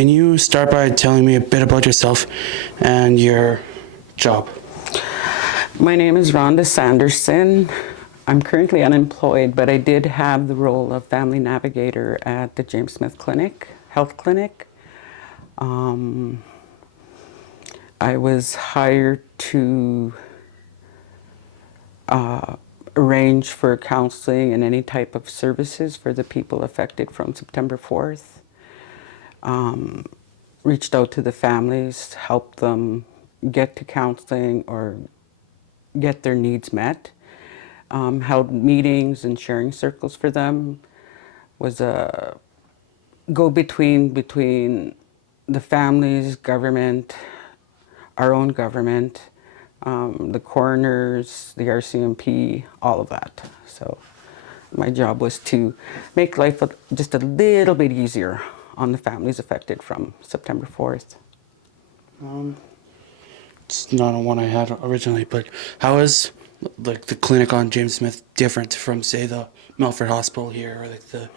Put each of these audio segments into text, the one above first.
can you start by telling me a bit about yourself and your job? My name is Rhonda Sanderson. I'm currently unemployed, but I did have the role of family navigator at the James Smith Health Clinic. I was hired to arrange for counseling and any type of services for the people affected from September 4th. Reached out to the families, helped them get to counseling or get their needs met. Held meetings and sharing circles for them. Was a go-between between the families, government, our own government, the coroners, the RCMP, all of that. So my job was to make life just a little bit easier on the families affected from September 4th. It's not one I had originally, but how is like the clinic on James Smith different from, say, the Melford Hospital here, or like the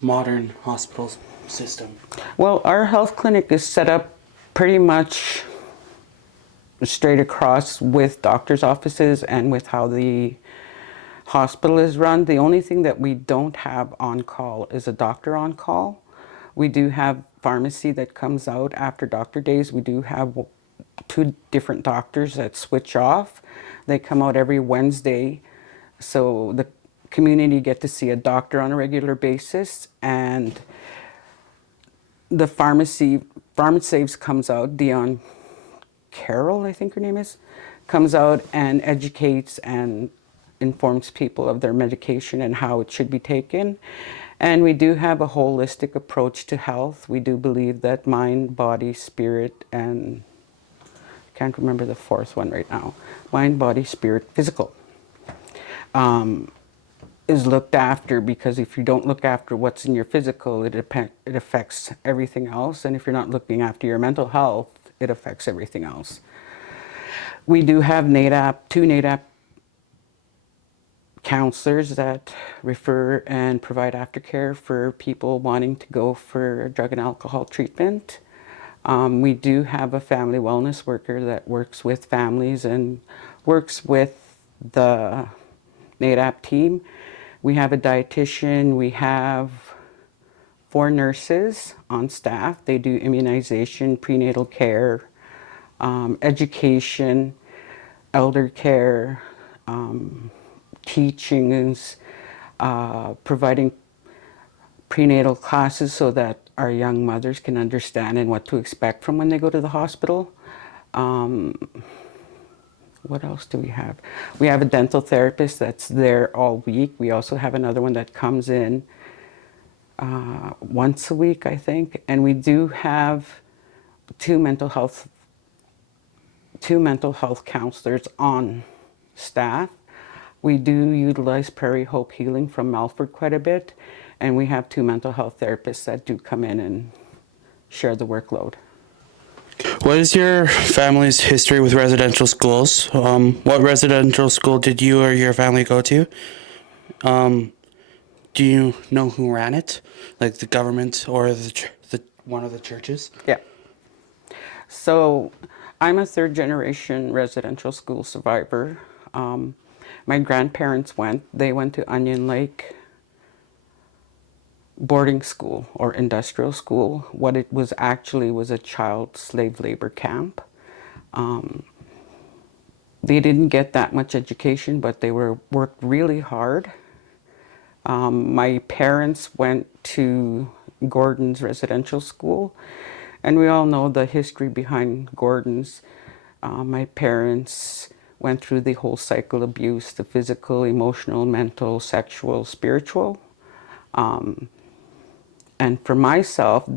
modern hospital system? Well, our health clinic is set up pretty much straight across with doctors' offices and with how the hospital is run. The only thing that we don't have on call is a doctor on call. We do have pharmacy that comes out after doctor days. We do have two different doctors that switch off. They come out every Wednesday, so the community get to see a doctor on a regular basis, and the pharmacy comes out. Dion Carroll, I think her name is, comes out and educates and informs people of their medication and how it should be taken. And we do have a holistic approach to health. We do believe that mind, body, spirit, and I can't remember the fourth one right now. Mind, body, spirit, physical is looked after, because if you don't look after what's in your physical, it affects everything else. And if you're not looking after your mental health, it affects everything else. We do have two NADAP counselors that refer and provide aftercare for people wanting to go for drug and alcohol treatment. We do have a family wellness worker that works with families and works with the NADAP team. We have a dietitian. We have 4 nurses on staff. They do immunization, prenatal care, education, elder care, teachings, providing prenatal classes so that our young mothers can understand and what to expect from when they go to the hospital. What else do we have? We have a dental therapist that's there all week. We also have another one that comes in once a week, I think. And we do have two mental health counselors on staff. We do utilize Prairie Hope Healing from Melford quite a bit, and we have 2 mental health therapists that do come in and share the workload. What is your family's history with residential schools? What residential school did you or your family go to? Do you know who ran it? Like the government or the one of the churches? Yeah. So I'm a 3rd-generation residential school survivor. My grandparents they went to Onion Lake boarding school or industrial school. What it was actually was a child slave labor camp. They didn't get that much education, but they worked really hard. My parents went to Gordon's residential school, and we all know the history behind Gordon's. My parents went through the whole cycle of abuse, the physical, emotional, mental, sexual, spiritual. And for myself,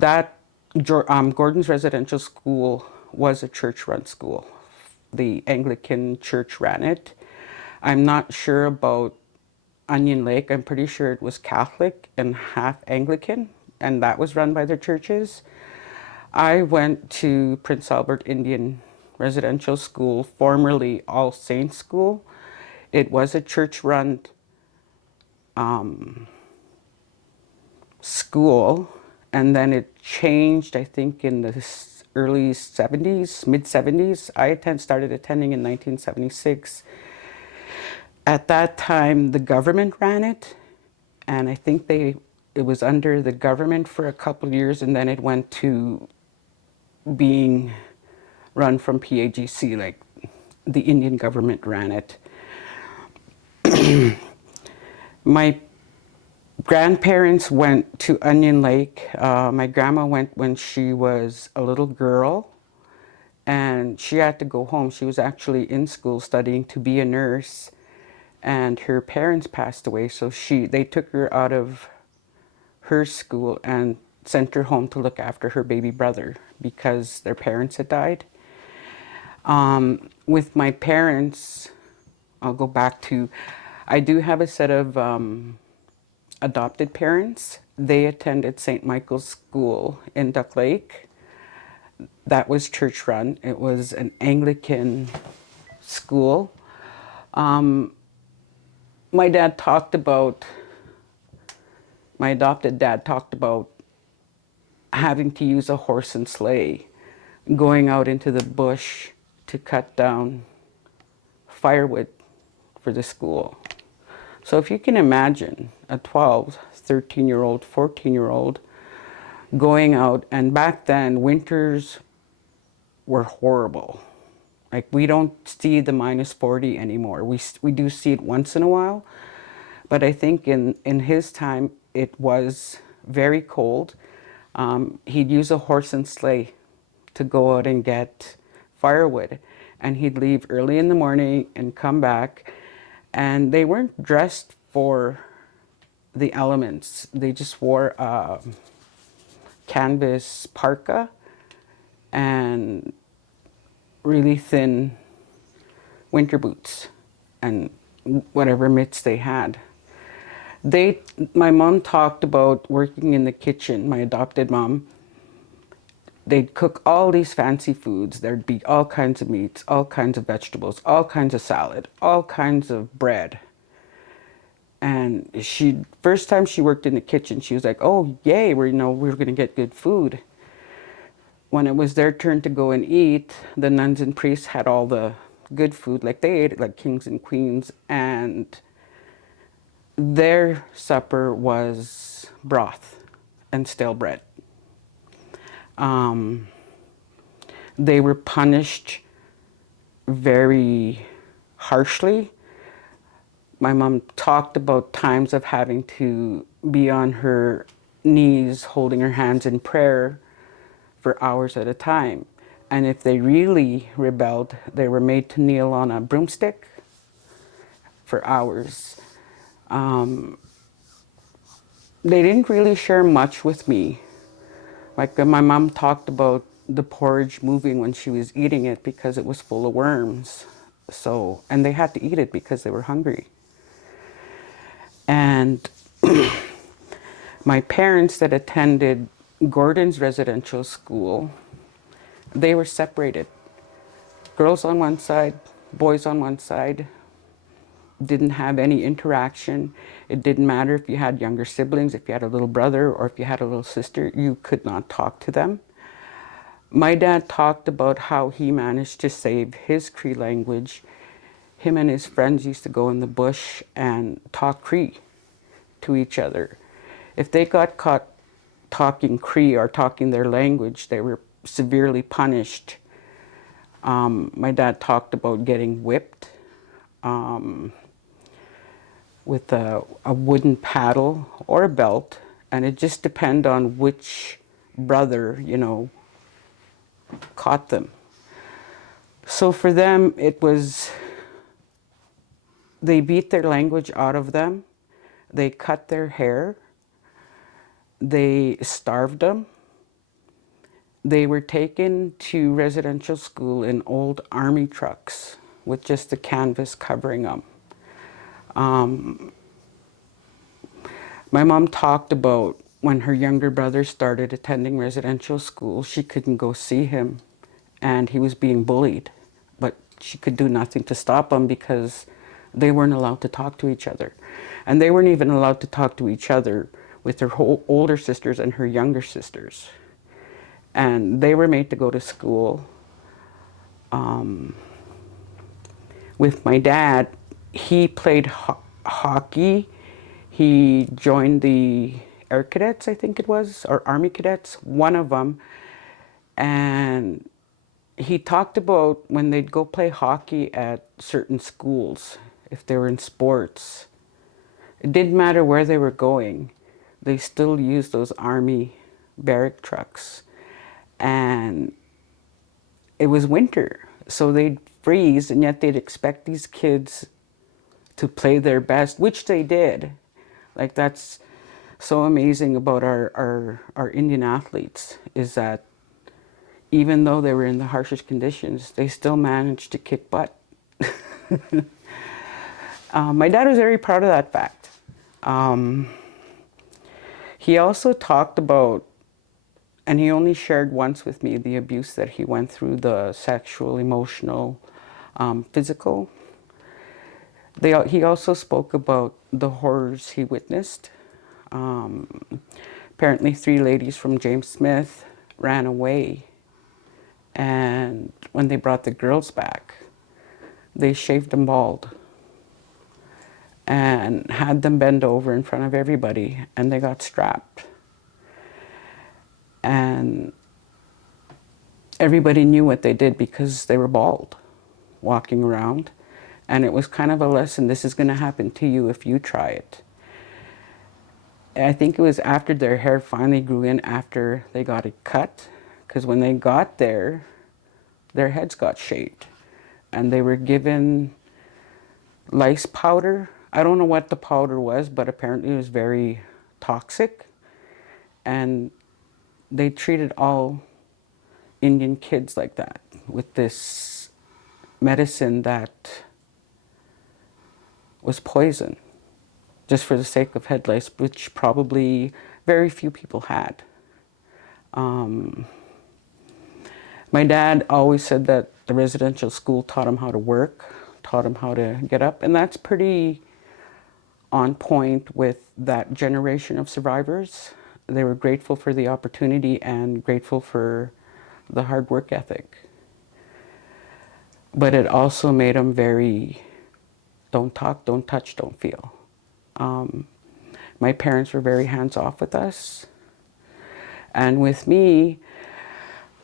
Gordon's residential school was a church-run school. The Anglican church ran it. I'm not sure about Onion Lake. I'm pretty sure it was Catholic and half Anglican, and that was run by their churches. I went to Prince Albert Indian Residential School, formerly All Saints School. It was a church-run school, and then it changed, I think, in the early 70s, mid 70s. Started attending in 1976. At that time, the government ran it, and I think it was under the government for a couple of years, and then it went to being run from PAGC, like the Indian government ran it. My grandparents went to Onion Lake. My grandma went when she was a little girl, and she had to go home. She was actually in school studying to be a nurse, and her parents passed away, so they took her out of her school and sent her home to look after her baby brother because their parents had died. With my parents, I'll go back to, I do have a set of adopted parents. They attended St. Michael's School in Duck Lake. That was church run. It was an Anglican school. My adopted dad talked about having to use a horse and sleigh, going out into the bush to cut down firewood for the school. So if you can imagine a 12, 13-year-old, 14-year-old going out, and back then winters were horrible. Like, we don't see the minus 40 anymore. We do see it once in a while, but I think in his time it was very cold. He'd use a horse and sleigh to go out and get firewood, and he'd leave early in the morning and come back, and they weren't dressed for the elements. They just wore a canvas parka and really thin winter boots and whatever mitts they had. My mom talked about working in the kitchen, my adopted mom. They'd cook all these fancy foods. There'd be all kinds of meats, all kinds of vegetables, all kinds of salad, all kinds of bread. And first time she worked in the kitchen, she was like, "Oh, yay, we're going to get good food." When it was their turn to go and eat, the nuns and priests had all the good food, like they ate it like kings and queens, and their supper was broth and stale bread. They were punished very harshly. My mom talked about times of having to be on her knees, holding her hands in prayer for hours at a time. And if they really rebelled, they were made to kneel on a broomstick for hours. They didn't really share much with me. Like, my mom talked about the porridge moving when she was eating it because it was full of worms. And they had to eat it because they were hungry. And my parents that attended Gordon's residential school, they were separated. Girls on one side, boys on one side, didn't have any interaction. It didn't matter if you had younger siblings, if you had a little brother, or if you had a little sister, you could not talk to them. My dad talked about how he managed to save his Cree language. Him and his friends used to go in the bush and talk Cree to each other. If they got caught talking Cree or talking their language, they were severely punished. My dad talked about getting whipped with a wooden paddle or a belt, and it just depended on which brother, caught them. So for them, they beat their language out of them, they cut their hair, they starved them. They were taken to residential school in old army trucks with just the canvas covering them. My mom talked about when her younger brother started attending residential school, she couldn't go see him, and he was being bullied, but she could do nothing to stop him because they weren't allowed to talk to each other. And they weren't even allowed to talk to each other with her older sisters and her younger sisters. And they were made to go to school. With my dad, he played hockey. He joined the Air Cadets, I think it was, or Army Cadets, one of them. And he talked about when they'd go play hockey at certain schools, if they were in sports, it didn't matter where they were going, they still used those Army barrack trucks. And it was winter, so they'd freeze, and yet they'd expect these kids to play their best, which they did. Like, that's so amazing about our Indian athletes, is that even though they were in the harshest conditions, they still managed to kick butt. My dad was very proud of that fact. He also talked about, and he only shared once with me, the abuse that he went through, the sexual, emotional, physical. He also spoke about the horrors he witnessed. Apparently 3 ladies from James Smith ran away, and when they brought the girls back, they shaved them bald and had them bend over in front of everybody, and they got strapped. And everybody knew what they did because they were bald, walking around. And it was kind of a lesson, this is going to happen to you if you try it. And I think it was after their hair finally grew in, after they got it cut, because when they got there, their heads got shaved. And they were given lice powder. I don't know what the powder was, but apparently it was very toxic. And they treated all Indian kids like that, with this medicine that was poison, just for the sake of head lice, which probably very few people had. My dad always said that the residential school taught him how to work, taught him how to get up, and that's pretty on point with that generation of survivors. They were grateful for the opportunity and grateful for the hard work ethic. But it also made them very, don't talk, don't touch, don't feel. My parents were very hands-off with us. And with me,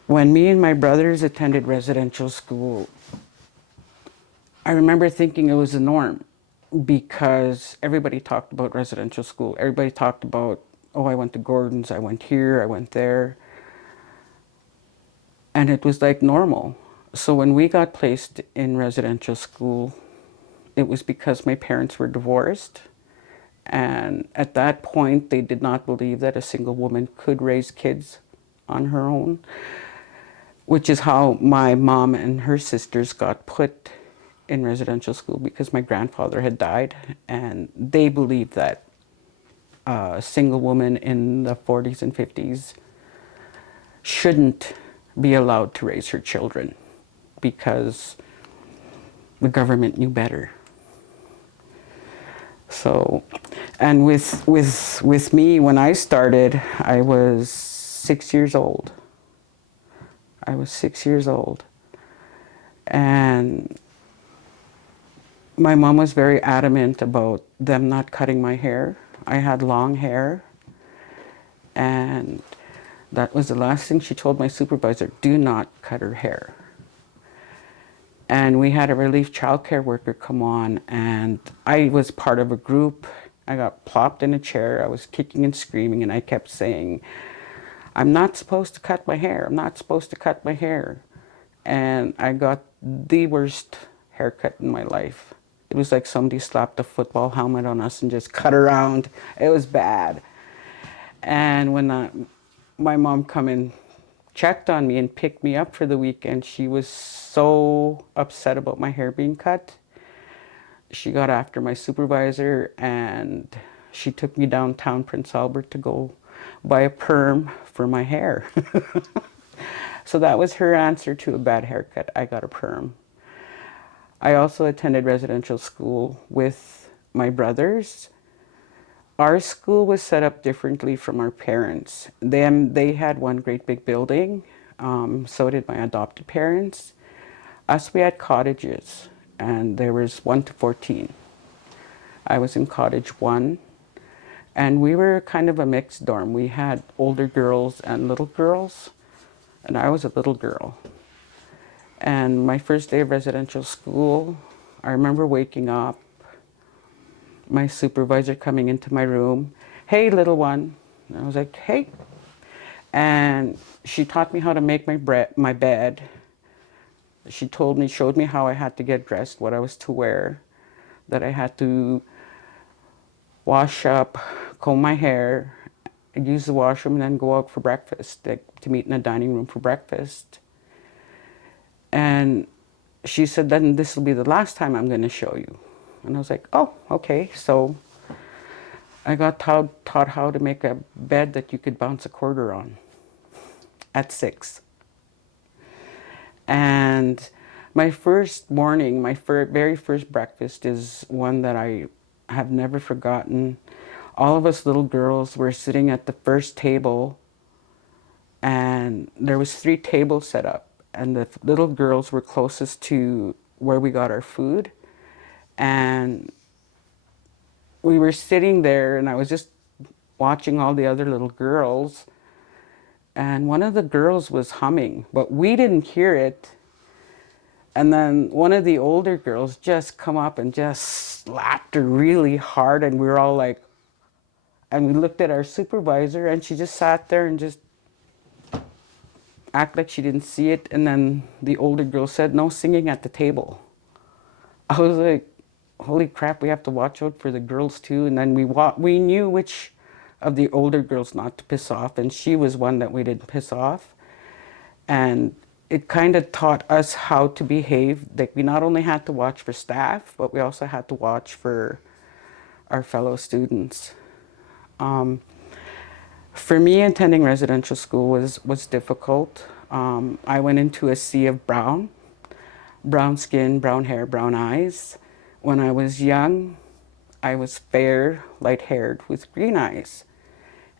when me and my brothers attended residential school, I remember thinking it was the norm, because everybody talked about residential school. Everybody talked about, oh, I went to Gordon's, I went here, I went there. And it was like normal. So when we got placed in residential school, it was because my parents were divorced. And at that point, they did not believe that a single woman could raise kids on her own, which is how my mom and her sisters got put in residential school, because my grandfather had died, and they believed that a single woman in the 40s and 50s shouldn't be allowed to raise her children because the government knew better. So, and with me, when I started, I was 6 years old. I was 6 years old. And my mom was very adamant about them not cutting my hair. I had long hair. And that was the last thing she told my supervisor, do not cut her hair. And we had a relief childcare worker come on, and I was part of a group. I got plopped in a chair. I was kicking and screaming, and I kept saying, I'm not supposed to cut my hair. I'm not supposed to cut my hair. And I got the worst haircut in my life. It was like somebody slapped a football helmet on us and just cut around. It was bad. And when my mom come and checked on me and picked me up for the weekend, she was so upset about my hair being cut. She got after my supervisor, and she took me downtown Prince Albert to go buy a perm for my hair. So that was her answer to a bad haircut. I got a perm. I also attended residential school with my brothers. Our school was set up differently from our parents. They had one great big building. So did my adopted parents. Us, we had cottages, and there was 1 to 14. I was in cottage 1, and we were kind of a mixed dorm. We had older girls and little girls, and I was a little girl. And my first day of residential school, I remember waking up, my supervisor coming into my room. "Hey, little one." And I was like, "Hey." And she taught me how to make my bed. She showed me how I had to get dressed, what I was to wear, that I had to wash up, comb my hair, use the washroom, and then go out for breakfast, like, to meet in the dining room for breakfast. And she said, "Then this will be the last time I'm going to show you." And I was like, "Oh, okay." So I got taught how to make a bed that you could bounce a quarter on at 6. And my first morning, my very first breakfast is one that I have never forgotten. All of us little girls were sitting at the first table, and there was 3 tables set up, and the little girls were closest to where we got our food. And we were sitting there, and I was just watching all the other little girls, and one of the girls was humming, but we didn't hear it. And then one of the older girls just come up and just slapped her really hard, and we were all like, and we looked at our supervisor, and she just sat there and just act like she didn't see it. And then the older girl said, "No singing at the table." I was like, holy crap, we have to watch out for the girls too. And then we knew which of the older girls not to piss off, and she was one that we didn't piss off. And it kind of taught us how to behave. Like, we not only had to watch for staff, but we also had to watch for our fellow students. For me, attending residential school was difficult. I went into a sea of brown skin, brown hair, brown eyes. When I was young, I was fair, light-haired with green eyes,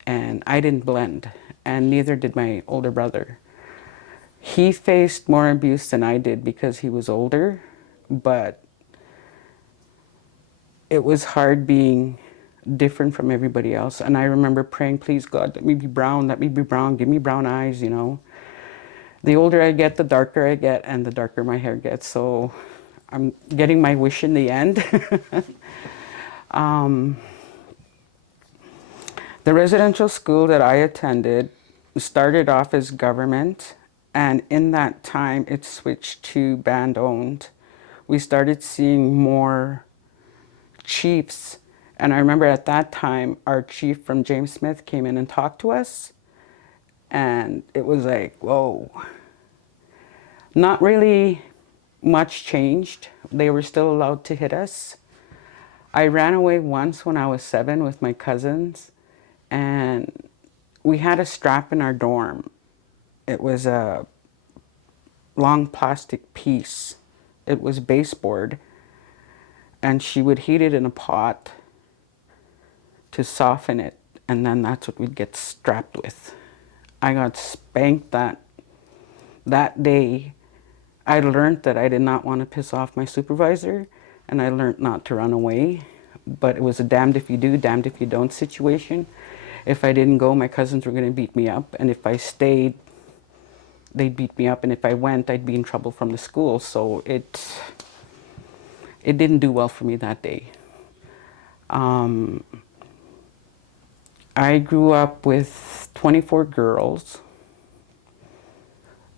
and I didn't blend, and neither did my older brother. He faced more abuse than I did because he was older, but it was hard being different from everybody else. And I remember praying, "Please, God, let me be brown, give me brown eyes, you know." The older I get, the darker I get, and the darker my hair gets. So I'm getting my wish in the end. The residential school that I attended started off as government, and in that time it switched to band owned. We started seeing more chiefs, and I remember at that time our chief from James Smith came in and talked to us, and it was like, whoa. Not really much changed. They were still allowed to hit us. I ran away once when I was 7 with my cousins, and we had a strap in our dorm. It was a long plastic piece. It was baseboard, and she would heat it in a pot to soften it, and then that's what we'd get strapped with. I got spanked that day. I learned that I did not want to piss off my supervisor, and I learned not to run away. But it was a damned if you do, damned if you don't situation. If I didn't go, my cousins were going to beat me up, and if I stayed, they'd beat me up, and if I went, I'd be in trouble from the school. So it didn't do well for me that day. I grew up with 24 girls.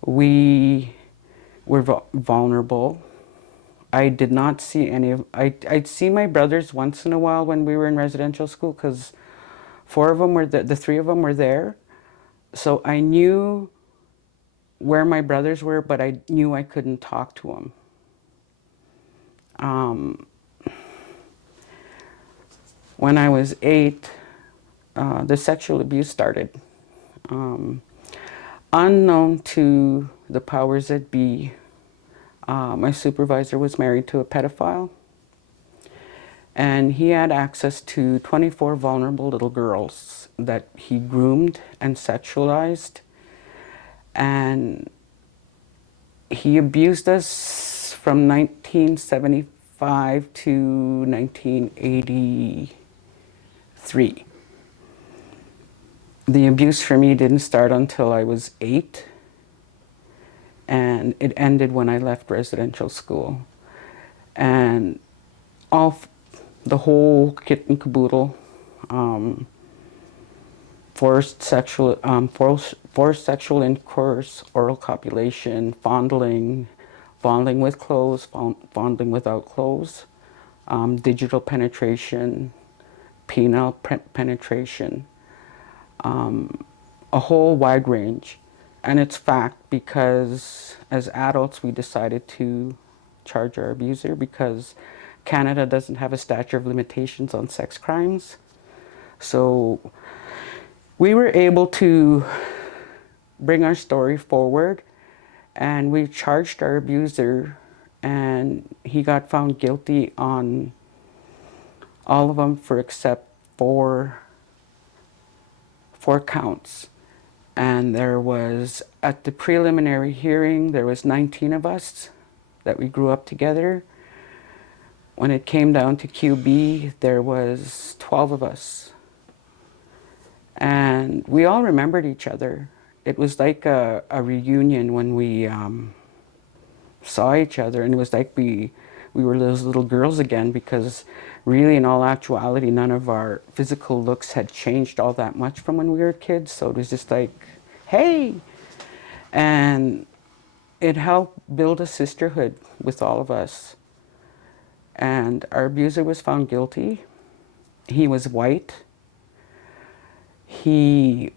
We were vulnerable. I did not see any of, I'd see my brothers once in a while when we were in residential school, because 4 of them were, the 3 of them were there. So I knew where my brothers were, but I knew I couldn't talk to them. When I was 8, the sexual abuse started. Unknown to the powers that be, my supervisor was married to a pedophile. And he had access to 24 vulnerable little girls that he groomed and sexualized. And he abused us from 1975 to 1983. The abuse for me didn't start until I was 8, and it ended when I left residential school. And all the whole kit and caboodle, forced sexual intercourse, oral copulation, fondling, fondling with clothes, fondling without clothes, digital penetration, penile penetration, a whole wide range. And it's fact because as adults we decided to charge our abuser because Canada doesn't have a statute of limitations on sex crimes. So we were able to bring our story forward, and we charged our abuser, and he got found guilty on all of them for except four counts. And there was, at the preliminary hearing, there was 19 of us that we grew up together. When it came down to QB, there was 12 of us. And we all remembered each other. It was like a reunion when we saw each other, and it was like we were those little girls again, because really in all actuality none of our physical looks had changed all that much from when we were kids. So it was just like, hey. And it helped build a sisterhood with all of us. And our abuser was found guilty. He was white. He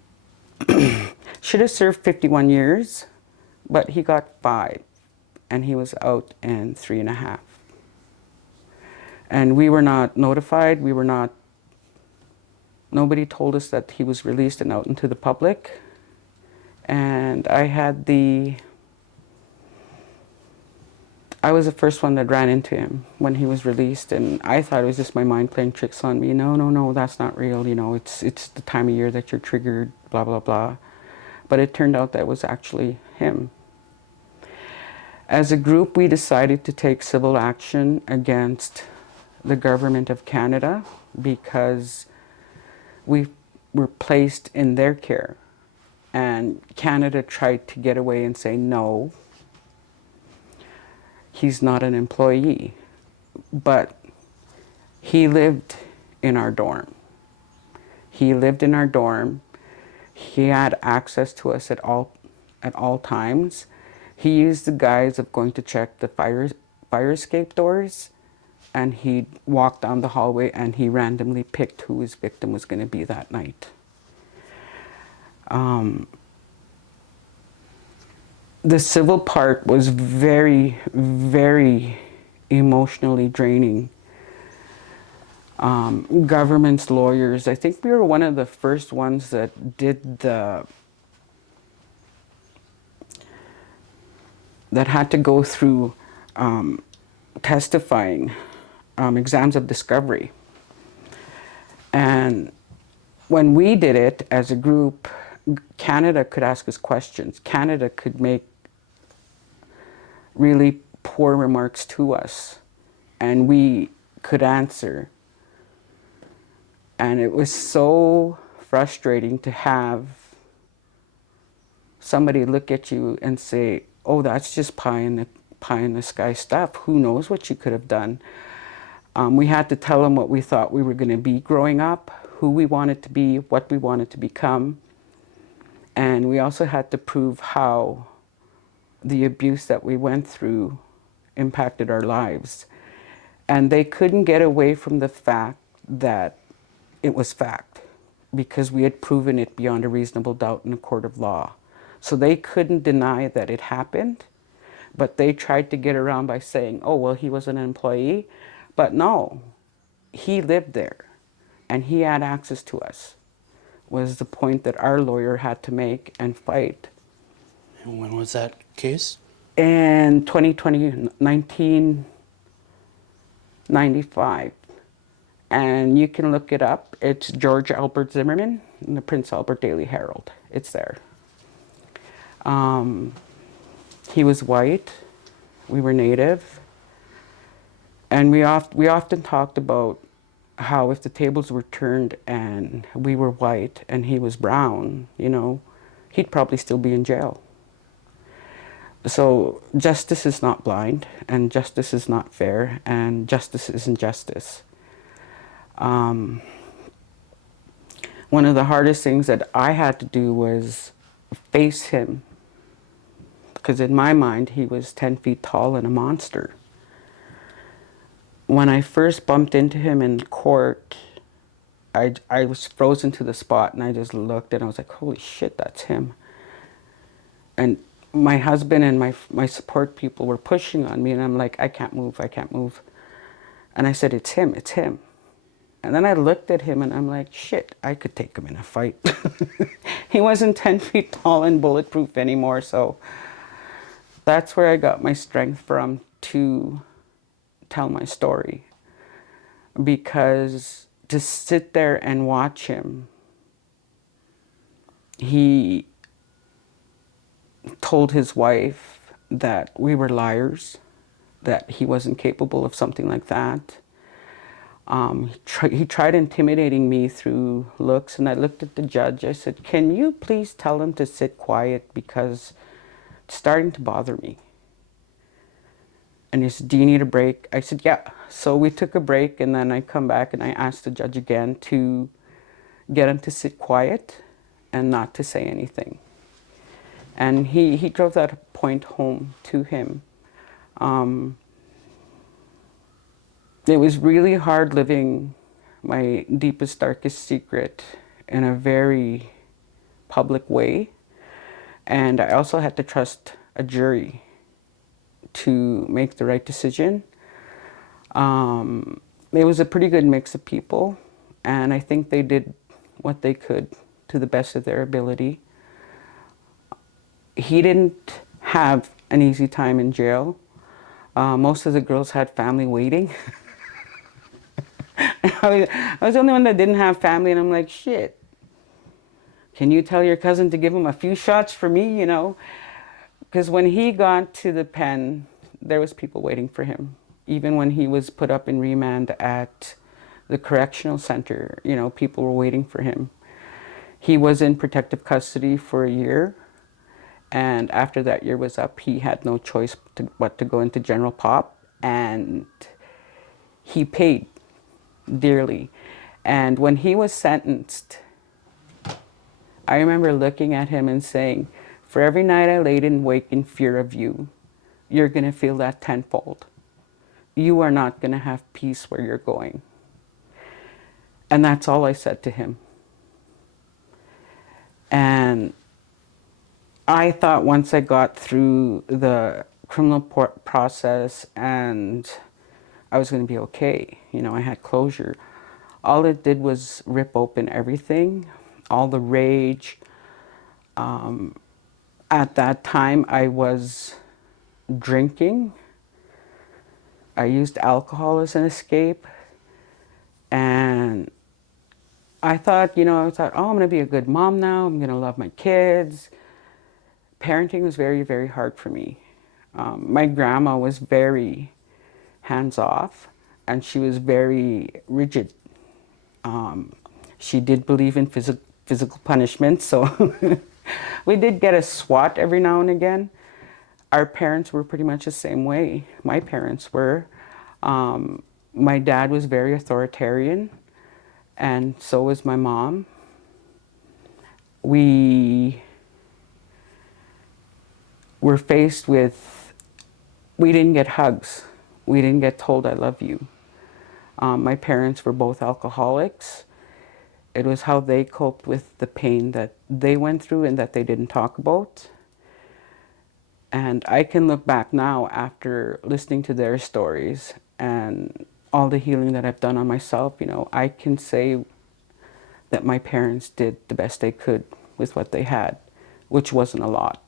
should have served 51 years, but he got 5, and he was out in 3.5. And we were not notified. Nobody told us that he was released and out into the public. And I was the first one that ran into him when he was released, and I thought it was just my mind playing tricks on me. No, that's not real. You know, it's the time of year that you're triggered, blah, blah, blah. But it turned out that was actually him. As a group, we decided to take civil action against the government of Canada because we were placed in their care. And Canada tried to get away and say, no, he's not an employee. But he lived in our dorm. He lived in our dorm. He had access to us at all times. He used the guise of going to check the fire escape doors, and he'd walk down the hallway and he randomly picked who his victim was going to be that night. The civil part was very, very emotionally draining. Government's lawyers, I think we were one of the first ones that that had to go through testifying, exams of discovery. And when we did it as a group, Canada could ask us questions. Canada could make really poor remarks to us, and we could answer. And it was so frustrating to have somebody look at you and say, oh, that's just pie in the sky stuff. Who knows what you could have done? We had to tell them what we thought we were going to be growing up, who we wanted to be, what we wanted to become. And we also had to prove how the abuse that we went through impacted our lives. And they couldn't get away from the fact that it was fact, because we had proven it beyond a reasonable doubt in a court of law. So they couldn't deny that it happened, but they tried to get around by saying, oh, well, he was an employee. But no, he lived there and he had access to us, was the point that our lawyer had to make and fight. And when was that case? In 1995. And you can look it up. It's George Albert Zimmerman in the Prince Albert Daily Herald. It's there. He was white. We were Native. And we often talked about how if the tables were turned and we were white and he was brown, you know, he'd probably still be in jail. So justice is not blind, and justice is not fair, and justice isn't justice. One of the hardest things that I had to do was face him, because in my mind he was 10 feet tall and a monster. When I first bumped into him in court, I was frozen to the spot, and I just looked and I was like, holy shit, that's him. And my husband and my support people were pushing on me, and I'm like, I can't move, I can't move. And I said, it's him, it's him. And then I looked at him and I'm like, shit, I could take him in a fight. He wasn't 10 feet tall and bulletproof anymore, so that's where I got my strength from to tell my story. Because to sit there and watch him, he told his wife that we were liars, that he wasn't capable of something like that. He tried intimidating me through looks, and I looked at the judge. I said, can you please tell him to sit quiet because it's starting to bother me? And he said, do you need a break? I said, yeah. So we took a break, and then I come back and I asked the judge again to get him to sit quiet and not to say anything. And he drove that point home to him. It was really hard living my deepest, darkest secret in a very public way. And I also had to trust a jury to make the right decision. It was a pretty good mix of people, and I think they did what they could to the best of their ability. He didn't have an easy time in jail. Most of the girls had family waiting. I was the only one that didn't have family, and I'm like, shit. Can you tell your cousin to give him a few shots for me, you know? Because when he got to the pen, there was people waiting for him. Even when he was put up in remand at the correctional center, you know, people were waiting for him. He was in protective custody for a year. And after that year was up, he had no choice but to go into general pop. And he paid dearly. And when he was sentenced, I remember looking at him and saying, for every night I laid in wake in fear of you, you're going to feel that tenfold. You are not going to have peace where you're going. And that's all I said to him. And I thought once I got through the criminal process and I was going to be okay. You know, I had closure. All it did was rip open everything, all the rage. At that time, I was drinking. I used alcohol as an escape. And I thought, oh, I'm going to be a good mom now. I'm going to love my kids. Parenting was very, very hard for me. My grandma was very hands-off, and she was very rigid. She did believe in physical punishment, so we did get a swat every now and again. Our parents were pretty much the same way. My parents were. My dad was very authoritarian, and so was my mom. We were faced with, we didn't get hugs. We didn't get told I love you. My parents were both alcoholics. It was how they coped with the pain that they went through and that they didn't talk about. And I can look back now after listening to their stories and all the healing that I've done on myself, I can say that my parents did the best they could with what they had, which wasn't a lot.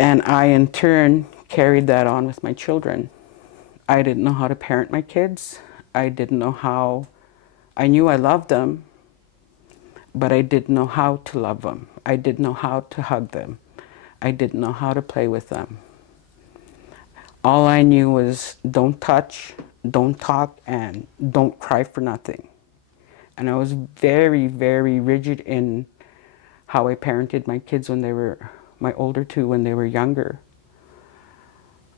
And I, in turn, carried that on with my children. I didn't know how to parent my kids. I didn't know how. I knew I loved them, but I didn't know how to love them. I didn't know how to hug them. I didn't know how to play with them. All I knew was don't touch, don't talk, and don't cry for nothing. And I was very, very rigid in how I parented my kids when they were, my older two, when they were younger.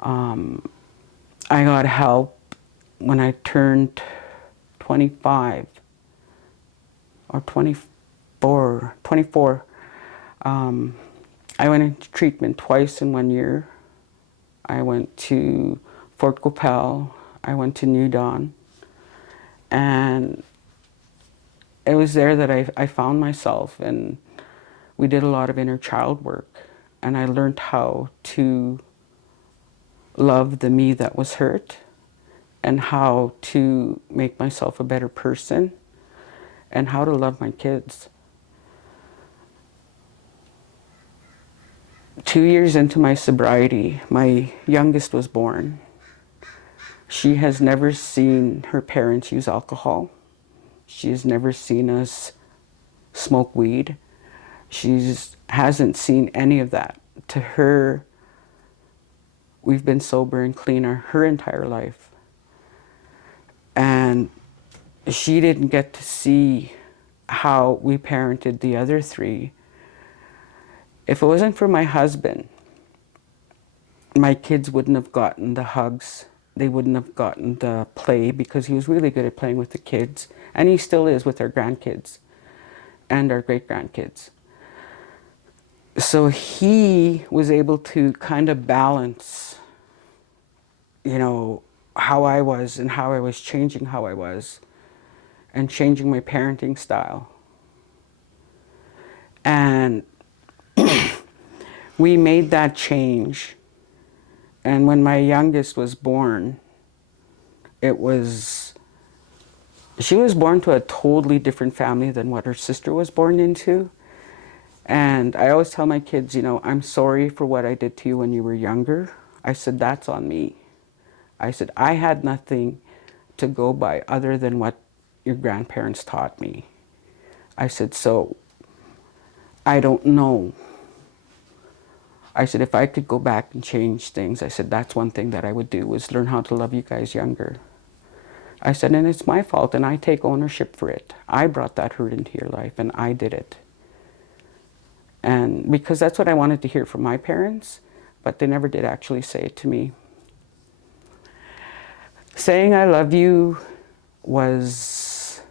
I got help when I turned 25 or 24. I went into treatment twice in 1 year. I went to Fort Copel. I went to New Dawn. And it was there that I found myself, and we did a lot of inner child work. And I learned how to love the me that was hurt and how to make myself a better person and how to love my kids. 2 years into my sobriety, my youngest was born. She has never seen her parents use alcohol. She has never seen us smoke weed. She hasn't seen any of that. To her, we've been sober and clean her entire life. And she didn't get to see how we parented the other three. If it wasn't for my husband, my kids wouldn't have gotten the hugs. They wouldn't have gotten the play, because he was really good at playing with the kids. And he still is with our grandkids and our great-grandkids. So he was able to kind of balance, you know, how I was and how I was changing how I was and changing my parenting style. And we made that change. And when my youngest was born, she was born to a totally different family than what her sister was born into. And I always tell my kids, you know, I'm sorry for what I did to you when you were younger. I said, that's on me. I said, I had nothing to go by other than what your grandparents taught me. I said, so I don't know. I said, if I could go back and change things, I said, that's one thing that I would do, was learn how to love you guys younger. I said, and it's my fault, and I take ownership for it. I brought that hurt into your life, and I did it. And because that's what I wanted to hear from my parents, but they never did actually say it to me. Saying I love you was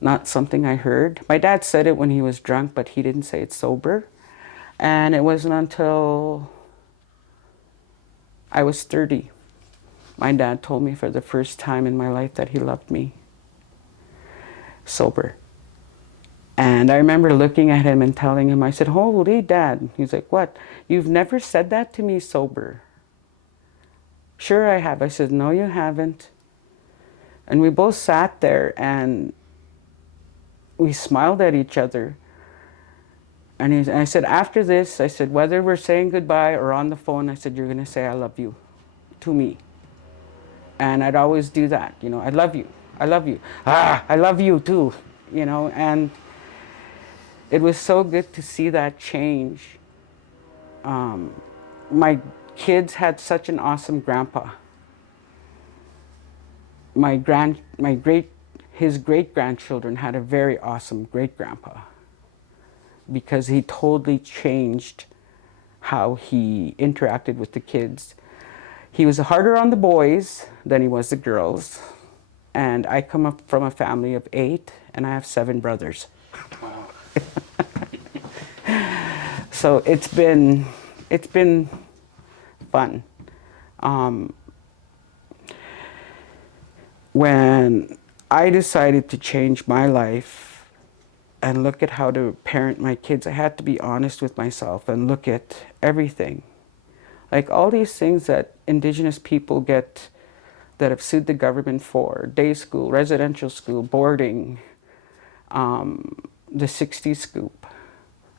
not something I heard. My dad said it when he was drunk, but he didn't say it sober. And it wasn't until I was 30, my dad told me for the first time in my life that he loved me, sober. And I remember looking at him and telling him, I said, holy Dad. He's like, what? You've never said that to me sober. Sure I have. I said, no, you haven't. And we both sat there and we smiled at each other. And I said, after this, I said, whether we're saying goodbye or on the phone, I said, you're going to say I love you to me. And I'd always do that, you know, I love you, I love you. I love you too, you know. And it was so good to see that change. My kids had such an awesome grandpa. His great-grandchildren had a very awesome great-grandpa, because he totally changed how he interacted with the kids. He was harder on the boys than he was the girls. And I come up from a family of 8, and I have 7 brothers. Wow. So it's been fun. When I decided to change my life and look at how to parent my kids, I had to be honest with myself and look at everything. Like all these things that Indigenous people get, that have sued the government for, day school, residential school, boarding, the 60s scoop.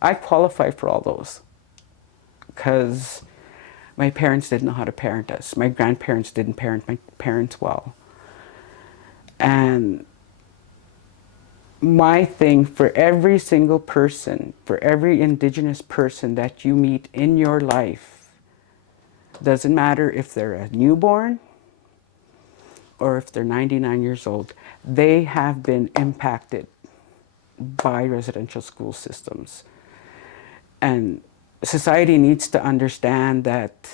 I qualify for all those because my parents didn't know how to parent us. My grandparents didn't parent my parents well. And my thing for every single person, for every Indigenous person that you meet in your life, doesn't matter if they're a newborn or if they're 99 years old, they have been impacted by residential school systems. And society needs to understand that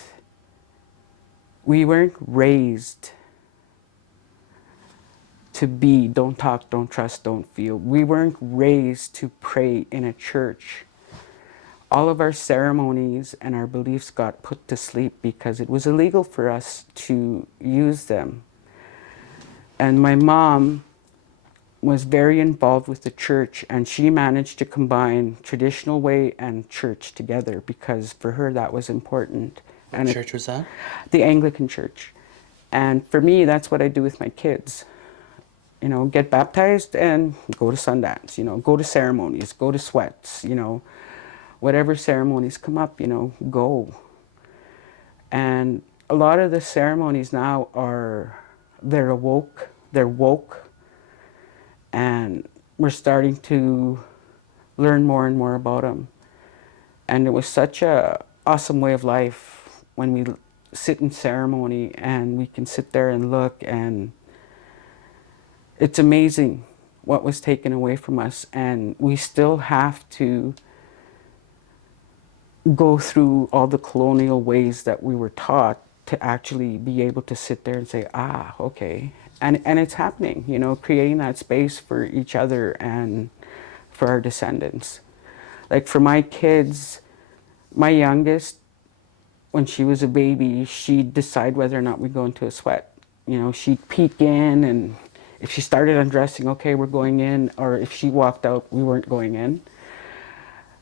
we weren't raised to be don't talk, don't trust, don't feel. We weren't raised to pray in a church. All of our ceremonies and our beliefs got put to sleep because it was illegal for us to use them. And my mom was very involved with the church, and she managed to combine traditional way and church together because for her that was important. What church was that? The Anglican Church. And for me, that's what I do with my kids. You know, get baptized and go to Sundance, you know, go to ceremonies, go to sweats, you know, whatever ceremonies come up, you know, go. And a lot of the ceremonies now they're woke, and we're starting to learn more and more about them. And it was such a awesome way of life when we sit in ceremony and we can sit there and look, and it's amazing what was taken away from us, and we still have to go through all the colonial ways that we were taught to actually be able to sit there and say, ah, okay. And it's happening, you know, creating that space for each other and for our descendants. Like for my kids, my youngest, when she was a baby, she'd decide whether or not we'd go into a sweat. You know, she'd peek in, and if she started undressing, okay, we're going in, or if she walked out, we weren't going in.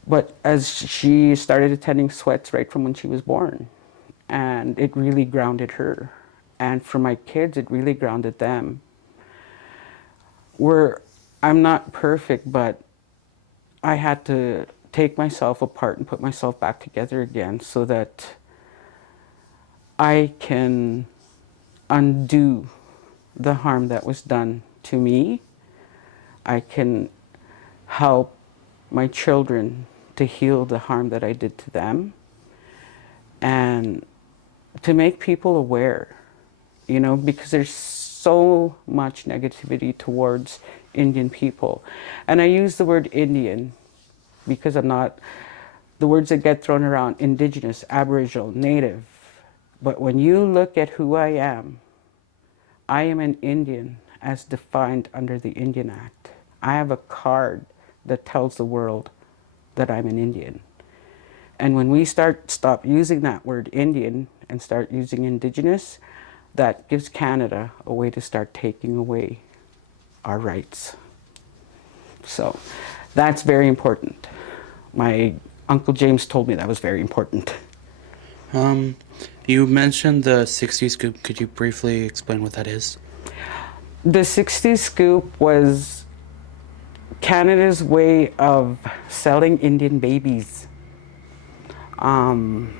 But as she started attending sweats right from when she was born, and it really grounded her. And for my kids, it really grounded them. I'm not perfect, but I had to take myself apart and put myself back together again so that I can undo the harm that was done to me. I can help my children to heal the harm that I did to them, and to make people aware, you know, because there's so much negativity towards Indian people. And I use the word Indian because the words that get thrown around, Indigenous, Aboriginal, Native. But when you look at who I am an Indian as defined under the Indian Act. I have a card that tells the world that I'm an Indian. And when we stop using that word Indian and start using Indigenous, that gives Canada a way to start taking away our rights. So that's very important. My Uncle James told me that was very important. You mentioned the 60s scoop. Could you briefly explain what that is? The 60s scoop was Canada's way of selling Indian babies. In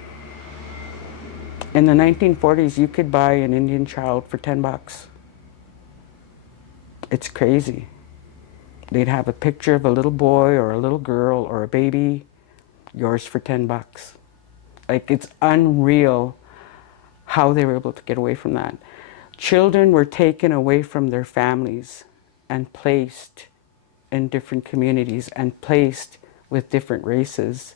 the 1940s, you could buy an Indian child for $10. It's crazy. They'd have a picture of a little boy or a little girl or a baby, yours for $10. Like, it's unreal how they were able to get away from that. Children were taken away from their families and placed in different communities and placed with different races.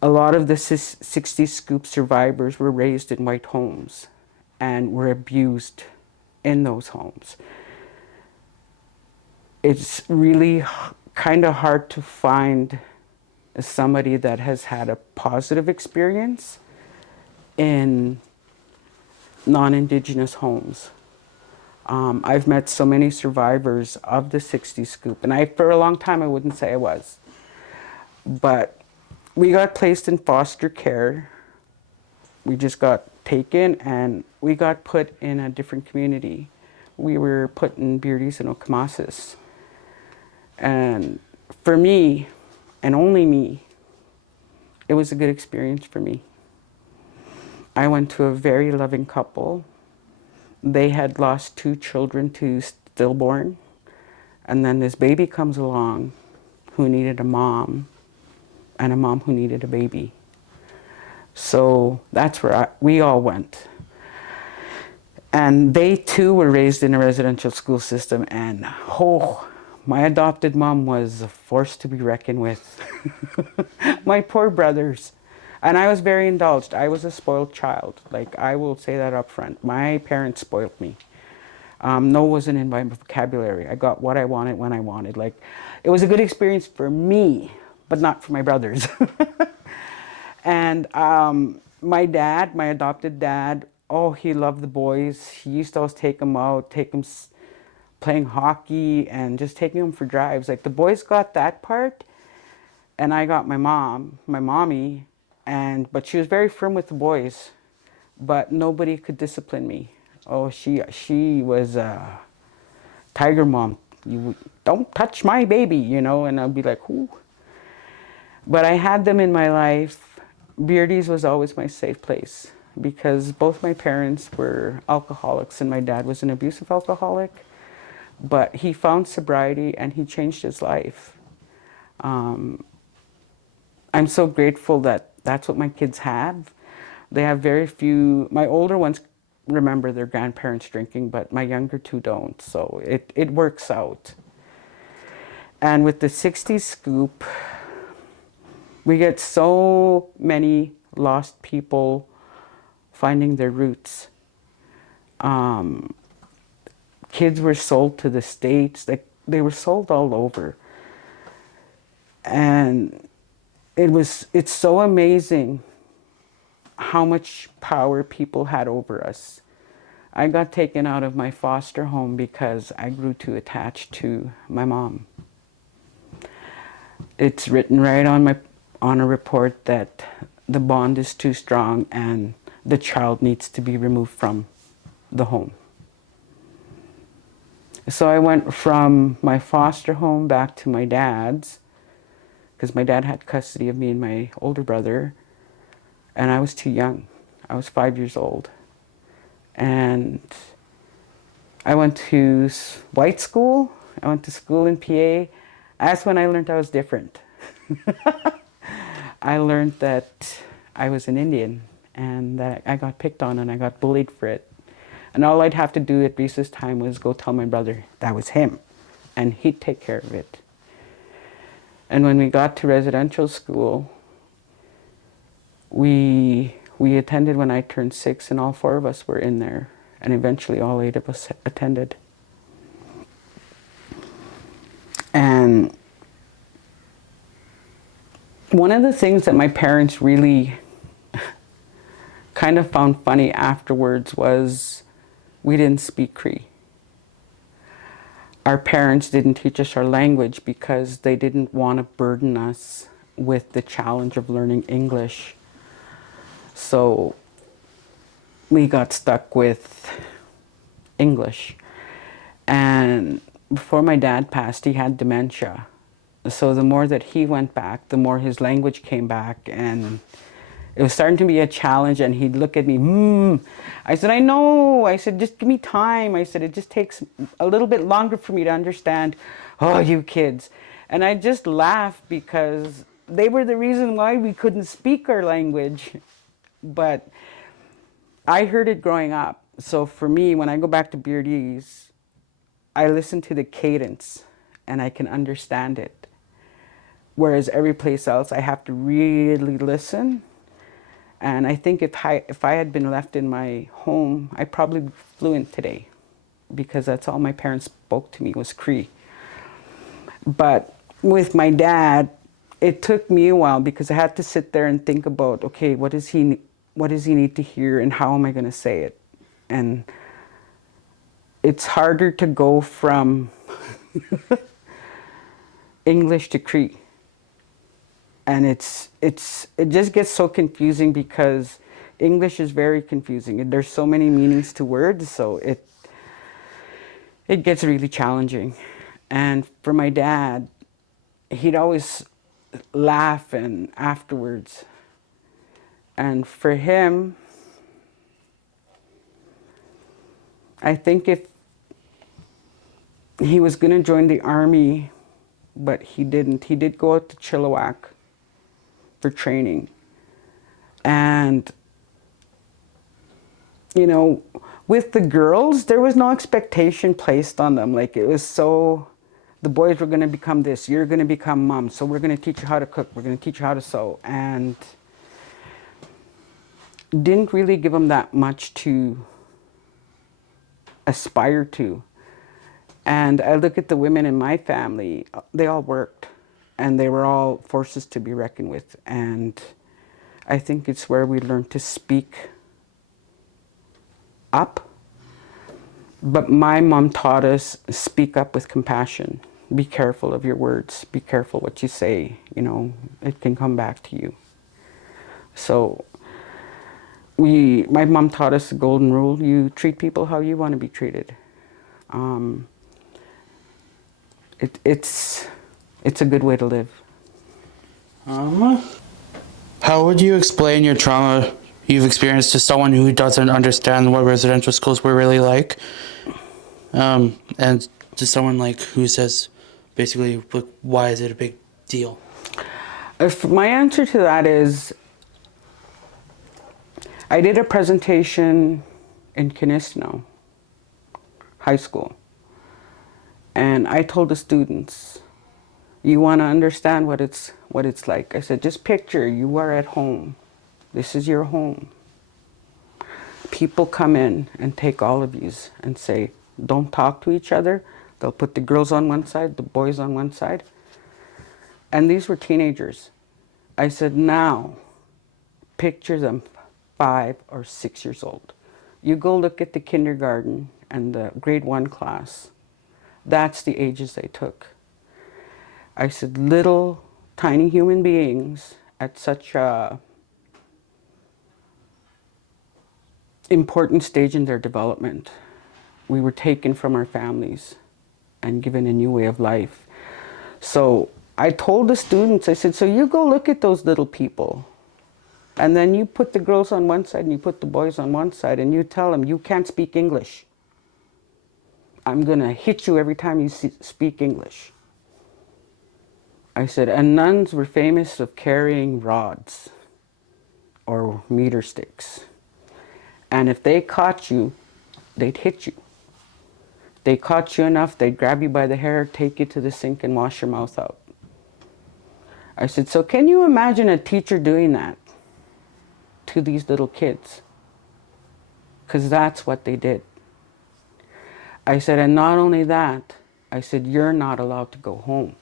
A lot of the 60s scoop survivors were raised in white homes and were abused in those homes. It's really kind of hard to find somebody that has had a positive experience in non-Indigenous homes. I've met so many survivors of the 60s scoop, and for a long time I wouldn't say I was. But we got placed in foster care. We just got taken and we got put in a different community. We were put in Beardy's and Okamasis. And for me, and only me, it was a good experience for me. I went to a very loving couple. They had lost 2 children to stillborn, and then this baby comes along who needed a mom, and a mom who needed a baby. So that's where we all went. And they too were raised in a residential school system, and oh, my adopted mom was a force to be reckoned with. My poor brothers. And I was very indulged. I was a spoiled child. Like, I will say that up front. My parents spoiled me. No wasn't in my vocabulary. I got what I wanted when I wanted. Like, it was a good experience for me, but not for my brothers. And my dad, my adopted dad, oh, he loved the boys. He used to always take them out, take them playing hockey, and just taking them for drives. Like, the boys got that part, and I got my mom, my mommy, but she was very firm with the boys, but nobody could discipline me. Oh, she was a tiger mom. You don't touch my baby, you know, and I'd be like, ooh. But I had them in my life. Beardy's was always my safe place because both my parents were alcoholics and my dad was an abusive alcoholic, but he found sobriety and he changed his life. I'm so grateful that that's what my kids have. They have very few, my older ones remember their grandparents drinking, but my younger two don't, so it works out. And with the 60s scoop, we get so many lost people finding their roots. Kids were sold to the States, they were sold all over. And it's so amazing how much power people had over us. I got taken out of my foster home because I grew too attached to my mom. It's written right on a report that the bond is too strong and the child needs to be removed from the home. So I went from my foster home back to my dad's because my dad had custody of me and my older brother, and I was too young. I was 5 years old. And I went to white school. I went to school in PA. That's when I learned I was different. I learned that I was an Indian and that I got picked on and I got bullied for it. And all I'd have to do at recess time was go tell my brother that was him, and he'd take care of it. And when we got to residential school, we attended when I turned 6, and all 4 of us were in there, and eventually all 8 of us attended. And one of the things that my parents really kind of found funny afterwards was we didn't speak Cree. Our parents didn't teach us our language because they didn't want to burden us with the challenge of learning English. So we got stuck with English. And before my dad passed, he had dementia. So the more that he went back, the more his language came back, and it was starting to be a challenge. And he'd look at me, I said, I know. I said, just give me time. I said, it just takes a little bit longer for me to understand. Oh, you kids. And I just laughed because they were the reason why we couldn't speak our language. But I heard it growing up. So for me, when I go back to Beardy's, I listen to the cadence and I can understand it. Whereas every place else, I have to really listen. And I think if I had been left in my home, I'd probably be fluent today because that's all my parents spoke to me was Cree. But with my dad, it took me a while because I had to sit there and think about, okay, what does he need to hear and how am I going to say it? And it's harder to go from English to Cree. And it just gets so confusing because English is very confusing. There's so many meanings to words, so it gets really challenging. And for my dad, he'd always laugh and afterwards. And for him, I think if he was going to join the army, but he didn't. He did go out to Chilliwack for training. And, you know, with the girls, there was no expectation placed on them. Like, it was so, the boys were going to become this, you're going to become mom, so we're going to teach you how to cook, we're going to teach you how to sew. And didn't really give them that much to aspire to. And I look at the women in my family, they all worked, and they were all forces to be reckoned with. And I think it's where we learn to speak up. But my mom taught us, speak up with compassion. Be careful of your words. Be careful what you say. You know, it can come back to you. So my mom taught us the golden rule. You treat people how you want to be treated. It's a good way to live. How would you explain your trauma you've experienced to someone who doesn't understand what residential schools were really like? And to someone like who says, basically, like, why is it a big deal? If my answer to that is, I did a presentation in Kinistino High School, and I told the students, you want to understand what it's like. I said, just picture you are at home. This is your home. People come in and take all of yous and say, don't talk to each other. They'll put the girls on one side, the boys on one side. And these were teenagers. I said, now, picture them 5 or 6 years old. You go look at the kindergarten and the grade 1 class. That's the ages they took. I said, little tiny human beings at such a important stage in their development. We were taken from our families and given a new way of life. So I told the students, I said, so you go look at those little people, and then you put the girls on one side and you put the boys on one side, and you tell them, you can't speak English. I'm gonna hit you every time you speak English. I said, and nuns were famous of carrying rods or meter sticks. And if they caught you, they'd hit you. They caught you enough, they'd grab you by the hair, take you to the sink and wash your mouth out. I said, so can you imagine a teacher doing that to these little kids? Because that's what they did. I said, and not only that, I said, you're not allowed to go home.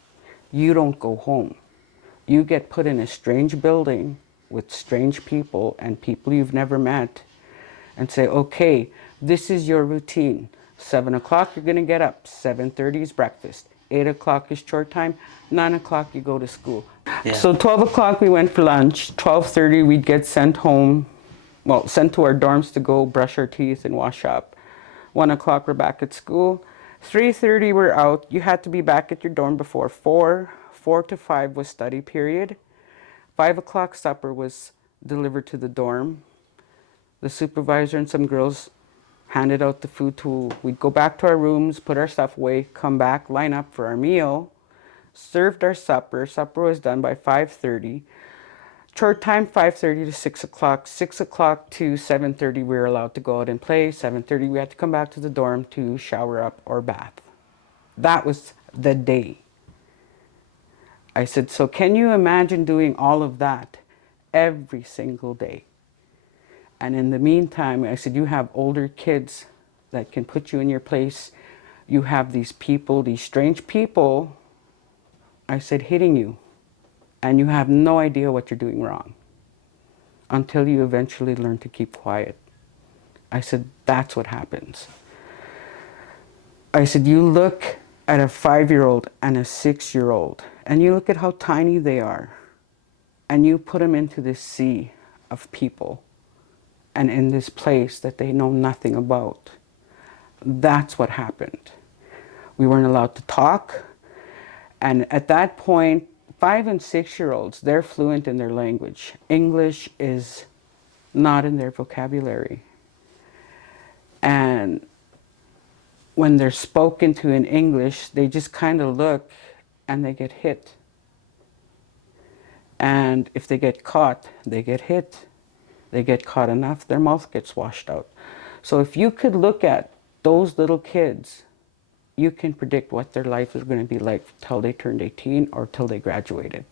You don't go home. You get put in a strange building with strange people and people you've never met and say, okay, this is your routine. 7 o'clock, you're gonna get up. 7:30 is breakfast. 8 o'clock is chore time. 9 o'clock, you go to school. Yeah. So 12 o'clock, we went for lunch. 12:30, we'd get sent home, well, sent to our dorms to go brush our teeth and wash up. 1 o'clock, we're back at school. 3:30, we're out. You had to be back at your dorm before 4. 4 to 5 was study period. 5 o'clock supper was delivered to the dorm. The supervisor and some girls handed out the food to, we'd go back to our rooms, put our stuff away, come back, line up for our meal, served our supper. Supper was done by 5:30. Chore time, 5:30 to 6 o'clock. 6 o'clock to 7:30, we were allowed to go out and play. 7:30, we had to come back to the dorm to shower up or bath. That was the day. I said, so can you imagine doing all of that every single day? And in the meantime, I said, you have older kids that can put you in your place. You have these people, these strange people, I said, hitting you. And you have no idea what you're doing wrong until you eventually learn to keep quiet. I said, that's what happens. I said, you look at a 5-year-old and a 6-year-old, and you look at how tiny they are, and you put them into this sea of people and in this place that they know nothing about. That's what happened. We weren't allowed to talk, and at that point, 5 and 6-year-olds, they're fluent in their language. English is not in their vocabulary. And when they're spoken to in English, they just kind of look and they get hit. And if they get caught, they get hit. They get caught enough, their mouth gets washed out. So if you could look at those little kids, you can predict what their life is going to be like till they turned 18 or till they graduated.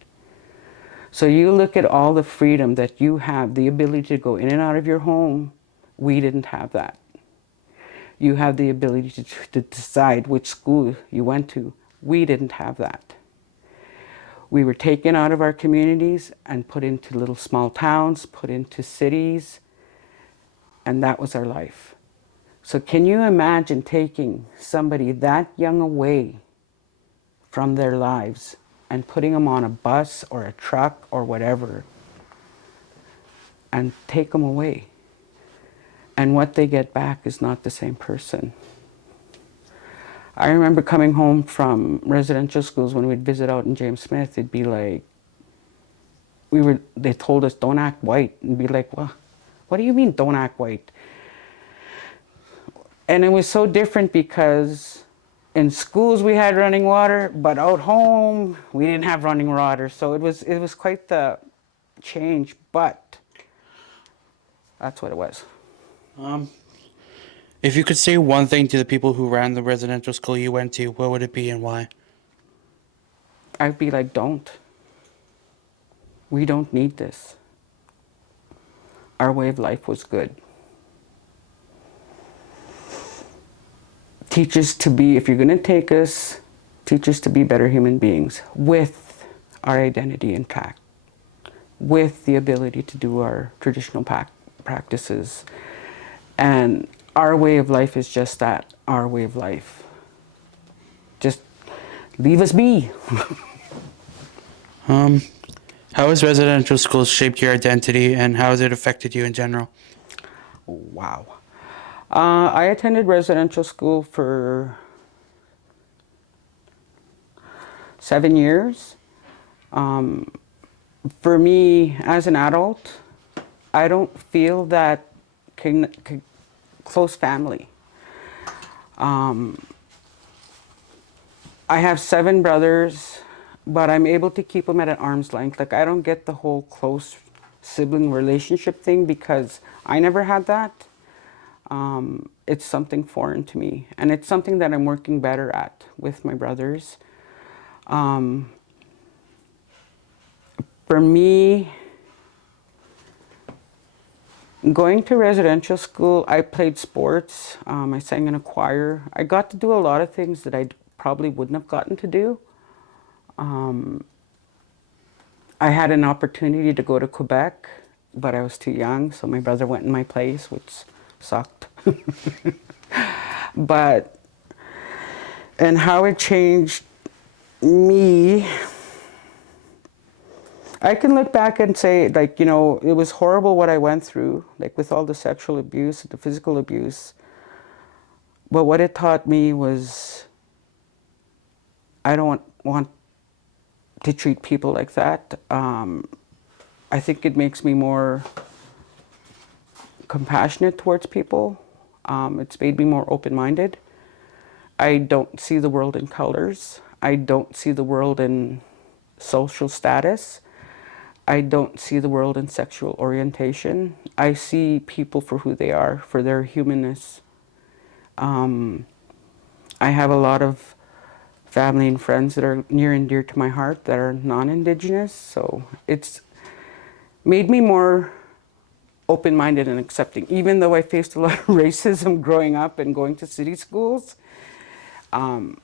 So you look at all the freedom that you have, the ability to go in and out of your home. We didn't have that. You have the ability to decide which school you went to. We didn't have that. We were taken out of our communities and put into little small towns, put into cities, and that was our life. So can you imagine taking somebody that young away from their lives and putting them on a bus or a truck or whatever and take them away? And what they get back is not the same person. I remember coming home from residential schools when we'd visit out in James Smith, it'd be like, they told us don't act white, and be like, well, what do you mean don't act white? And it was so different because in schools we had running water, but out home we didn't have running water. So it was quite the change, but that's what it was. If you could say one thing to the people who ran the residential school you went to, what would it be and why? I'd be like, don't. We don't need this. Our way of life was good. Teach us to be, if you're going to take us, teach us to be better human beings with our identity intact, with the ability to do our traditional practices. And our way of life is just that, our way of life. Just leave us be. How has residential schools shaped your identity and how has it affected you in general? Wow. I attended residential school for 7 years. For me, as an adult, I don't feel that close family. I have 7 brothers, but I'm able to keep them at an arm's length. Like, I don't get the whole close sibling relationship thing because I never had that. It's something foreign to me, and it's something that I'm working better at with my brothers. For me, going to residential school, I played sports. I sang in a choir. I got to do a lot of things that I probably wouldn't have gotten to do. I had an opportunity to go to Quebec, but I was too young, so my brother went in my place, which sucked. But, and how it changed me, I can look back and say, like, it was horrible what I went through, like with all the sexual abuse, the physical abuse. But what it taught me was I don't want to treat people like that. I think it makes me more compassionate towards people. It's made me more open-minded. I don't see the world in colors. I don't see the world in social status. I don't see the world in sexual orientation. I see people for who they are, for their humanness. I have a lot of family and friends that are near and dear to my heart that are non-Indigenous, so it's made me more open-minded and accepting. Even though I faced a lot of racism growing up and going to city schools, it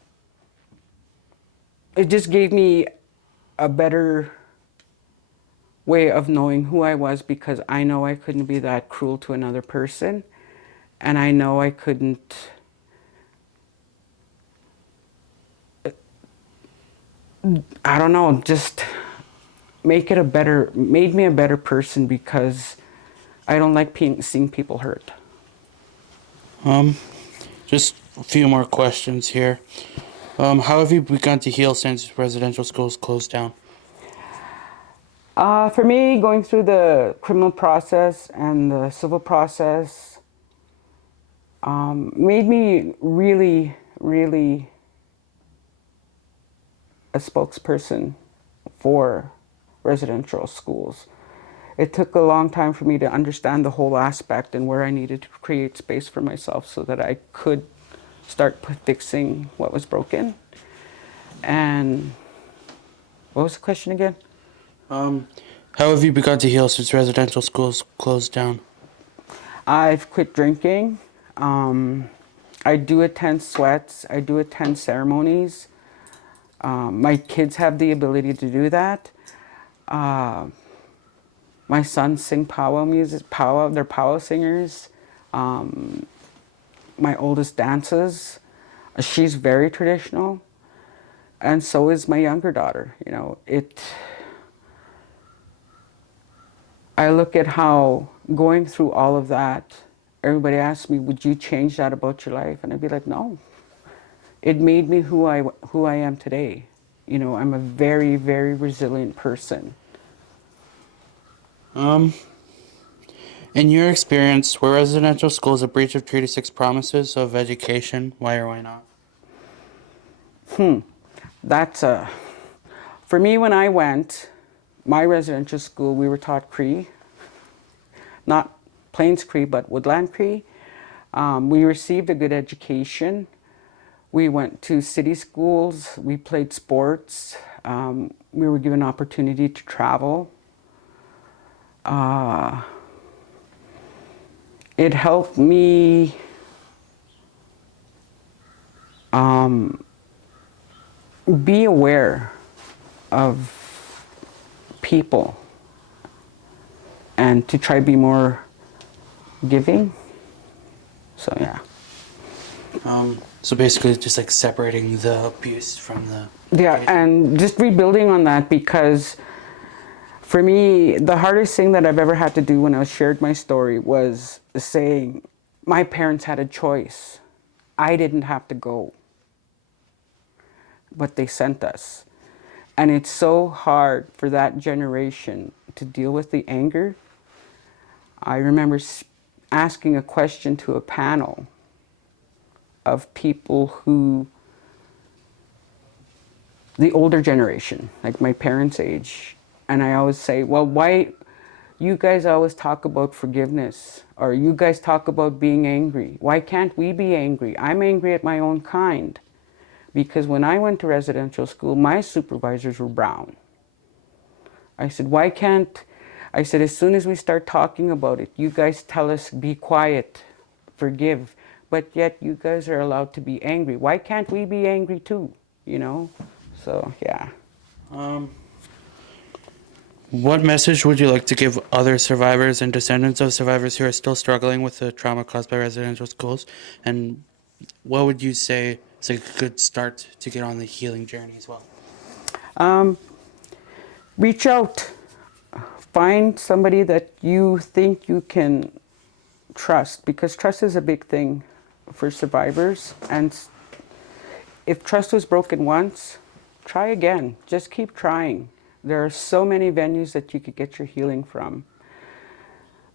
just gave me a better way of knowing who I was, because I know I couldn't be that cruel to another person, and I know I couldn't I don't know, just made me a better person, because I don't like seeing people hurt. Just a few more questions here. How have you begun to heal since residential schools closed down? For me, going through the criminal process and the civil process, Made me really, really a spokesperson for residential schools. It took a long time for me to understand the whole aspect and where I needed to create space for myself so that I could start fixing what was broken. And what was the question again? How have you begun to heal since residential schools closed down? I've quit drinking. Um, I do attend sweats. I do attend ceremonies. My kids have the ability to do that. Uh, my sons sing powwow music. Powwow, they're powwow singers. My oldest dances. She's very traditional, and so is my younger daughter. You know, it. I look at how going through all of that. Everybody asks me, "Would you change that about your life?" And I'd be like, "No." It made me who I am today. You know, I'm a very, very resilient person. Um, in your experience, were residential schools a breach of Treaty 6 promises of education? Why or why not? That's a For me, when I went, my residential school, we were taught Cree, not Plains Cree, but Woodland Cree. We received a good education. We went to city schools. We played sports. We were given opportunity to travel. It helped me be aware of people and to try to be more giving. So yeah. So basically just like separating the abuse from the Yeah, education. and just rebuilding on that, because for me, the hardest thing that I've ever had to do when I shared my story was saying my parents had a choice. I didn't have to go, but they sent us. And it's so hard for that generation to deal with the anger. I remember asking a question to a panel of people who, the older generation, like my parents' age, and I always say, well, why you guys always talk about forgiveness, or you guys talk about being angry? Why can't we be angry? I'm angry at my own kind, because when I went to residential school, my supervisors were brown. I said, why can't, I said, as soon as we start talking about it, you guys tell us, be quiet, forgive, but yet you guys are allowed to be angry. Why can't we be angry too? You know? So, yeah. Um, what message would you like to give other survivors and descendants of survivors who are still struggling with the trauma caused by residential schools? And what would you say is a good start to get on the healing journey as well? Reach out. Find somebody that you think you can trust, because trust is a big thing for survivors. And if trust was broken once, try again. Just keep trying. There are so many venues that you could get your healing from.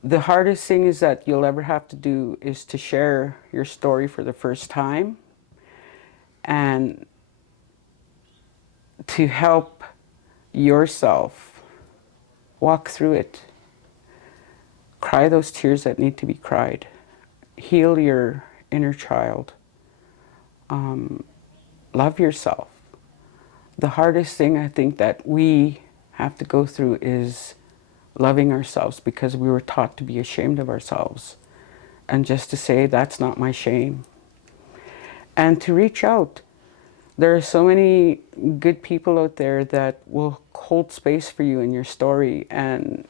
The hardest thing is that you'll ever have to do is to share your story for the first time and to help yourself walk through it. Cry those tears that need to be cried. Heal your inner child. Love yourself. The hardest thing I think that we have to go through is loving ourselves, because we were taught to be ashamed of ourselves. And just to say, that's not my shame. And to reach out. There are so many good people out there that will hold space for you in your story. And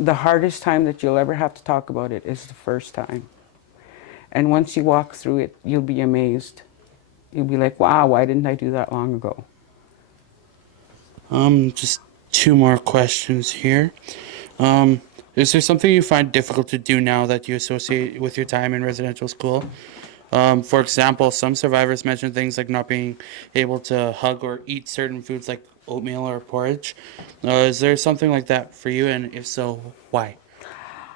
the hardest time that you'll ever have to talk about it is the first time. And once you walk through it, you'll be amazed. You'll be like, wow, why didn't I do that long ago? Just two more questions here. Um, is there something you find difficult to do now that you associate with your time in residential school? For example, some survivors mention things like not being able to hug or eat certain foods like oatmeal or porridge. Is there something like that for you? And if so, why?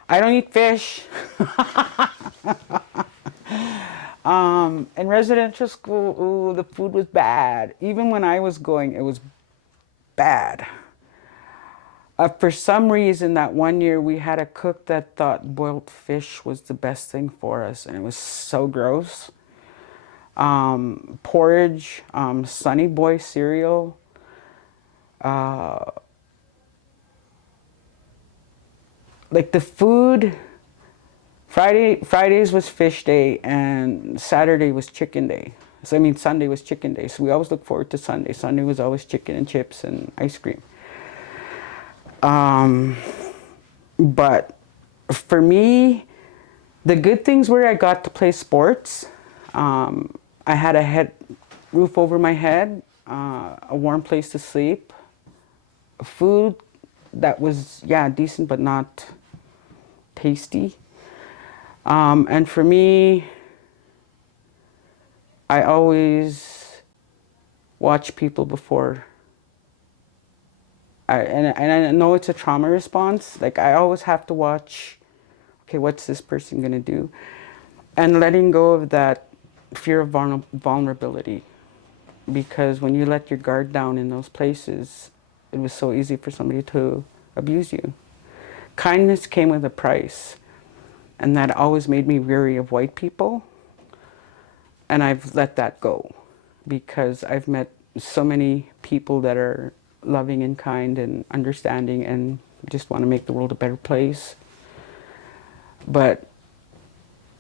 I don't eat fish. In residential school, ooh, the food was bad. Even when I was going, it was bad. For some reason, that one year we had a cook that thought boiled fish was the best thing for us, and it was so gross. Porridge, Sunny Boy cereal. Like the food, Fridays was fish day, and Saturday was chicken day. So I mean, Sunday was chicken day. So we always look forward to Sunday. Sunday was always chicken and chips and ice cream. But for me, the good things were I got to play sports. I had a roof over my head, a warm place to sleep, food that was, yeah, decent but not tasty. And for me, I always watch people before. And I know it's a trauma response. Like I always have to watch, okay, what's this person gonna do? And letting go of that fear of vulnerability. Because when you let your guard down in those places, it was so easy for somebody to abuse you. Kindness came with a price. And that always made me weary of white people. And I've let that go because I've met so many people that are loving and kind and understanding and just want to make the world a better place. But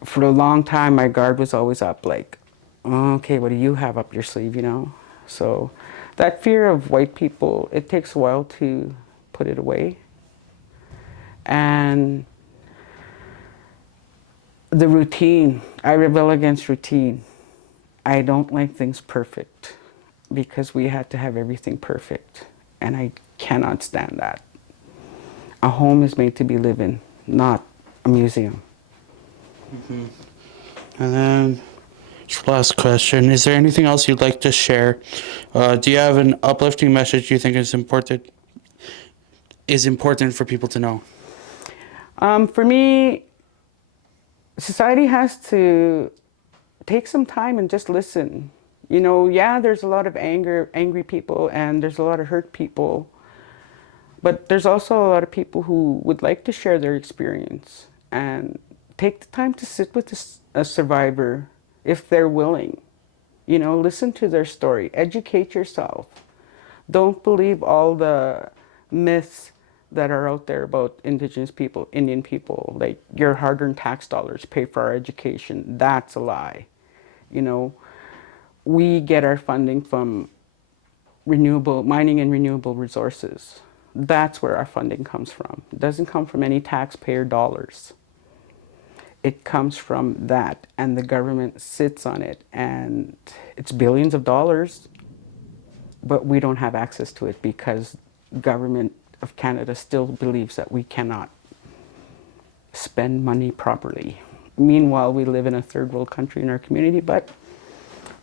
for a long time, my guard was always up, like, okay, what do you have up your sleeve, you know? So that fear of white people, it takes a while to put it away. And the routine, I rebel against routine. I don't like things perfect because we had to have everything perfect. And I cannot stand that. A home is made to be lived in, not a museum. And then, last question: is there anything else you'd like to share? Do you have an uplifting message you think is important for people to know? For me, society has to take some time and just listen. You know, yeah, there's a lot of angry people, and there's a lot of hurt people. But there's also a lot of people who would like to share their experience and take the time to sit with a survivor if they're willing. You know, listen to their story, educate yourself. Don't believe all the myths that are out there about Indigenous people, Indian people, like your hard-earned tax dollars pay for our education. That's a lie. You know, we get our funding from renewable mining and renewable resources. That's where our funding comes from. It doesn't come from any taxpayer dollars. It comes from that, and the government sits on it, and it's billions of dollars, but we don't have access to it because government of Canada still believes that we cannot spend money properly. Meanwhile, we live in a third world country in our community, but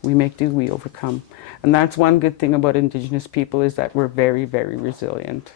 we make do, we overcome. And that's one good thing about Indigenous people is that we're very, very resilient.